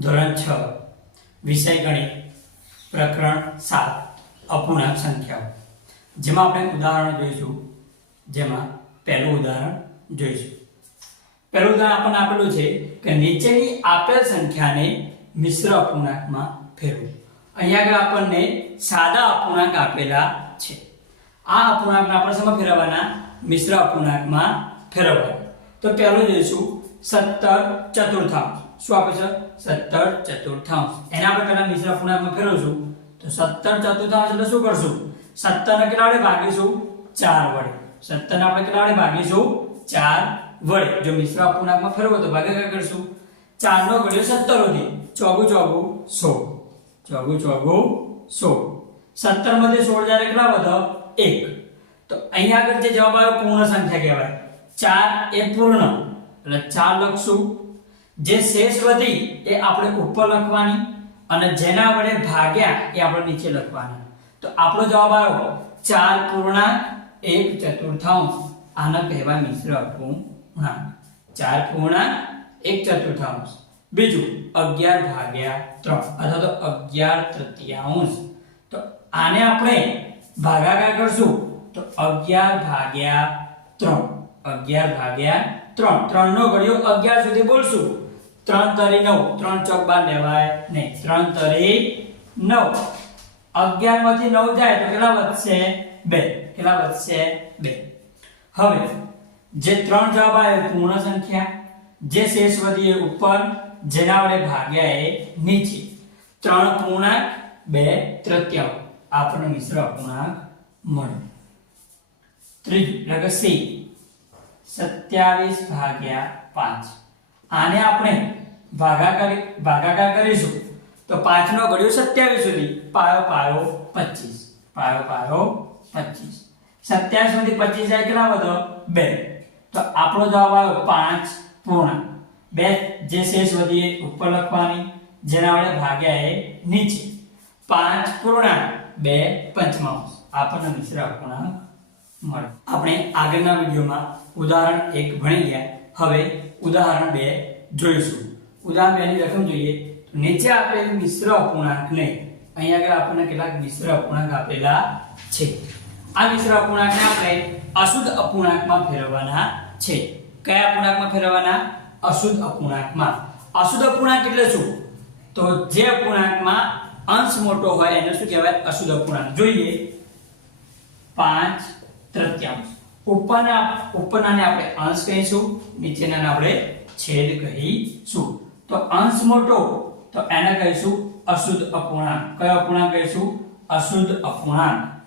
ધોરણ છ વિષય ગણિત, પ્રકરણ સાત, અપૂર્ણાંક સંખ્યાઓ. જેમાં આપણે ઉદાહરણ જોઈશું. જેમાં પહેલું ઉદાહરણ જોઈશું. પહેલું ઉદાહરણ આપણને આપેલું છે કે નીચેની આપેલ સંખ્યાને મિશ્ર અપૂર્ણાંકમાં ફેરવું. અહીંયા આગળ આપણને સાદા અપૂર્ણાંક આપેલા છે. આ અપૂર્ણાંકને આપણે શેમાં ફેરવવાના? મિશ્ર અપૂર્ણાંકમાં ફેરવવાના. તો પહેલું જોઈશું સત્તર ચતુર્થાંશ. શું આપે છે? સત્તર ચતુર્થાંશ. એને આપણે પહેલા મિશ્ર પૂર્ણાંકમાં ફેરવશું, તો સત્તર ચતુર્થાંશ એટલે શું કરશું? સત્તર ને કેટલા વડે ભાગીશું ચાર વડે. સત્તર ને આપણે કેટલા વડે ભાગીશું ચાર વડે. જો મિશ્ર પૂર્ણાંકમાં ફેરવો તો ભાગાકાર કરશું. ચાર નો ઘડ્યો સત્તર સુધી ચોગુ ચોગુ સો. ચોગુ ચોગુ સો. સત્તરમાંથી સોળ જ્યારે કેટલા વધો? એક. તો અહીંયા આગળ જે જવાબ આવ્યો, પૂર્ણ સંખ્યા કહેવાય. ચાર એ પૂર્ણ. એટલે ચાર લખશું. જે શેષ વધી એ આપણે ઉપર લખવાની અને જેના વડે ભાગ્યા એ આપણે નીચે લખવાના. તો આપણો જવાબ આવ્યો ચાર પૂર્ણાંક એક ચતુર્થાંશ. આને કહેવાય મિશ્ર અપૂર્ણાંક ચાર પૂર્ણાંક એક ચતુર્થાંશ. બીજું અગિયાર ભાગ્યા ત્રણ, અથવા તો અગિયાર તૃતીયાંશ. તો આને આપણે ભાગાકાર કરશું. તો અગિયાર ભાગ્યા ત્રણ, અગિયાર ભાગ્યા ત્રણ. ત્રણ નો ઘડિયો અગિયાર સુધી બોલશું. ત્રણ તરી નવ. ત્રણ ચોક બાર લેવાય નહીં. ત્રણ તરી નવ. અગિયારમાંથી નવ જાય તો કેટલા વધશે? બે. કેટલા વધશે? બે. હવે, જે ત્રણ જવાબ આવે પૂર્ણ સંખ્યા, જે શેષ વધી એ ઉપર, જેના વડે ભાગ્યા એ નીચે. ત્રણ પૂર્ણાંક, બે તૃતીયાંશ આપણો મિશ્ર અપૂર્ણાંક મળે ત્રીજું, એટલે કે સી. સત્યાવીસ ભાગ્યા પાંચ. આને આપણે ભાગાકાર ભાગાકાર કરીશું. તો પાંચ નો ઘડ્યો સત્યાવીસ સુધી. પાયો પાયો, પચીસ. પાયો પાયો, પચીસ. સત્યાવીસમાંથી પચીસ જાય કેટલા વધો? બે. તો આપણો જવાબ આવ્યો પાંચ પૂર્ણ. બે જે શેષ વધીએ ઉપર લખવાની, જેના વડે ભાગ્યા એ નીચે. પાંચ પૂર્ણાંક બે પંચમાંશ. આપણને મિશ્ર અપૂર્ણાંક મળે. આપણે આગળના વિડીયોમાં ઉદાહરણ એક ભણી ગયા. હવે ઉદાહરણ બે જોઈશું. ઉદાહરણ બે ની રકમ જોઈએ. નીચે આપેલ મિશ્ર અપૂર્ણાંકને અહીંયા આગળ આપણને કેટલાક મિશ્ર અપૂર્ણાંક આપેલા છે. આ મિશ્ર અપૂર્ણાંકને આપણે અશુદ્ધ અપૂર્ણાંકમાં ફેરવવાના છે. કયા અપૂર્ણાંકમાં ફેરવવાના? અશુદ્ધ અપૂર્ણાંકમાં. અશુદ્ધ અપૂર્ણાંક એટલે શું? તો જે અપૂર્ણાંકમાં અંશ મોટો હોય એને શું કહેવાય? અશુદ્ધ અપૂર્ણાંક. જોઈએ. પાંચ તૃતીયાંશ. ઉપરના, ઉપરનાને આપણે અંશ કહીશું, નીચેનાને આપણે છેદ કહીશું. તો અંશ મોટો, તો એને કહીશું અશુદ્ધ અપૂર્ણાંક. કયો અપૂર્ણાંક કહીશું? અશુદ્ધ અપૂર્ણાંક.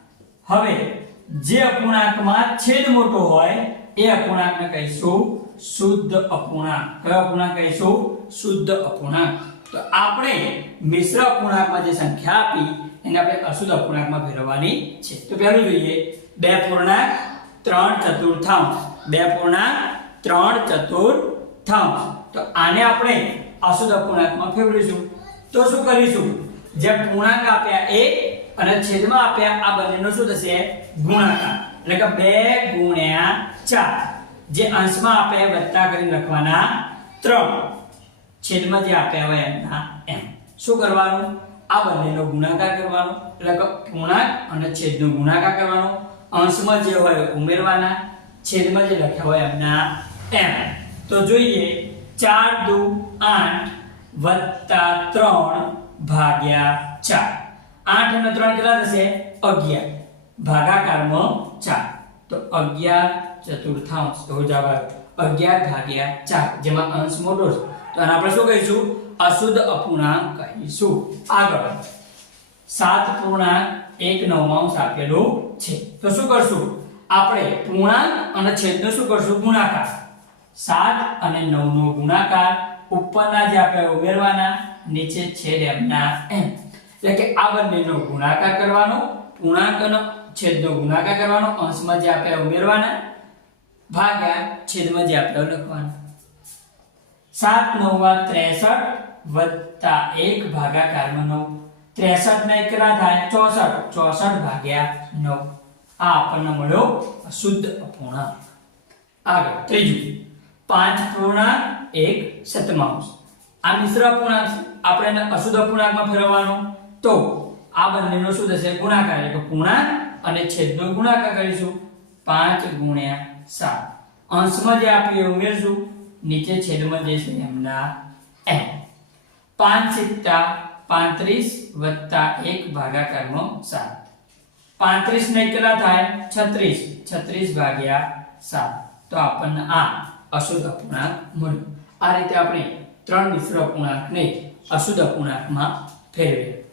હવે, જે અપૂર્ણાંકમાં છેદ મોટો હોય, એ અપૂર્ણાંકને કહીશું શુદ્ધ અપૂર્ણાંક. કયો અપૂર્ણાંક કહીશું? શુદ્ધ અપૂર્ણાંક. તો આપણે મિશ્ર અપૂર્ણાંકમાં જે સંખ્યા આપી, એને આપણે અશુદ્ધ અપૂર્ણાંકમાં ફેરવવાની છે. તો પહેલું જોઈએ, બે પૂર્ણાંક ત્રણ ચતુર્થાંશ. બે પૂર્ણાંક, ત્રણ ચતુર્થાંશ. તો આને આપણે અશુદ્ધ પૂર્ણાંકમાં ફેરવીશું. તો શું કરીશું? જે પૂર્ણાંક આપ્યા એ અને છેદમાં આપ્યા આ બંનેનો શું થશે? ગુણાકાર. એટલે કે બે ગુણ્યા ચાર. જે અંશમાં આપ્યા વત્તા કરીને લખવાના ત્રણ. છેદમાં જે આપ્યા હોય એમના એમ. શું કરવાનું? આ બંનેનો ગુણાકાર કરવાનો. એટલે કે પૂર્ણાંક અને છેદનો ગુણાકાર કરવાનો. અંશમાં જે હોય ઉમેરવાના, છેદમાં જે લખ્યા હોય એમના એમ. તો જોઈએ, ચાર દુ આઠ વત્તા ત્રણ ભાગ્યા ચાર. આઠ અને ત્રણ કેટલા થશે? અગિયાર. ભાગાકારમાં ચાર. તો અગિયાર ચતુર્થાંશ. તો જવાબ અગિયાર ભાગ્યા ચાર. જેમાં અંશ મોટો છે. તો આપણે શું કહીશું? અશુદ્ધ અપૂર્ણાંક કહીશું. આગળ. સાત પૂર્ણાંક એક નવમાંશ આપેલું છે. તો શું કરશું? આપણે પૂર્ણાંક અને છેદનો શું કરશું? ગુણાકાર. સાત અને નવ નો ગુણાકાર ઉપરના જે આપણે ઉમેરવાના, નીચે છેદ એમના એમ. એટલે કે આ બંનેનો ગુણાકાર કરવાનો, પૂર્ણાંક અને છેદનો ગુણાકાર કરવાનો, અંશમાં જે આપણે ઉમેરવાના, ભાગ્યા છેદમાં જે આપણે લખવાના. સાત નવા ત્રેસઠ વત્તા એક ભાગાકારમાં નવ. ત્રેસઠ ને કેટલા થાય ચોસઠ. ચોસઠ ભાગ્યા નવ. આ આપણને મળ્યો શુદ્ધ અપૂર્ણાંક. આગળ, ત્રીજું. પાંચ પૂર્ણાંક એક સતમાંશ આ મિશ્ર અપૂર્ણાંક આપણે એને અશુદ્ધ અપૂર્ણાંકમાં ફેરવવાનો. તો આ બંનેનો શું થશે? ગુણાકાર, એટલે પૂર્ણાંક અને છેદનો ગુણાકાર કરીશું. પાંચ ગુણ્યા સાત. અંશમાં જે આપ્યું એ ઉમેરશું. નીચે છેદમાં જે છે એમના એમ પાંચ સિત્તા પાંત્રીસ વત્તા એક ભાગાકારમાં સાત. પાંત્રીસ ને કેટલા થાય? છત્રીસ. છત્રીસ ભાગ્યા સાત. તો આપણને આ અશુદ્ધ અપૂર્ણાંક મળ્યો. આ રીતે આપણે ત્રણ મિશ્ર અપૂર્ણાંકને અશુદ્ધ અપૂર્ણાંકમાં ફેરવીએ.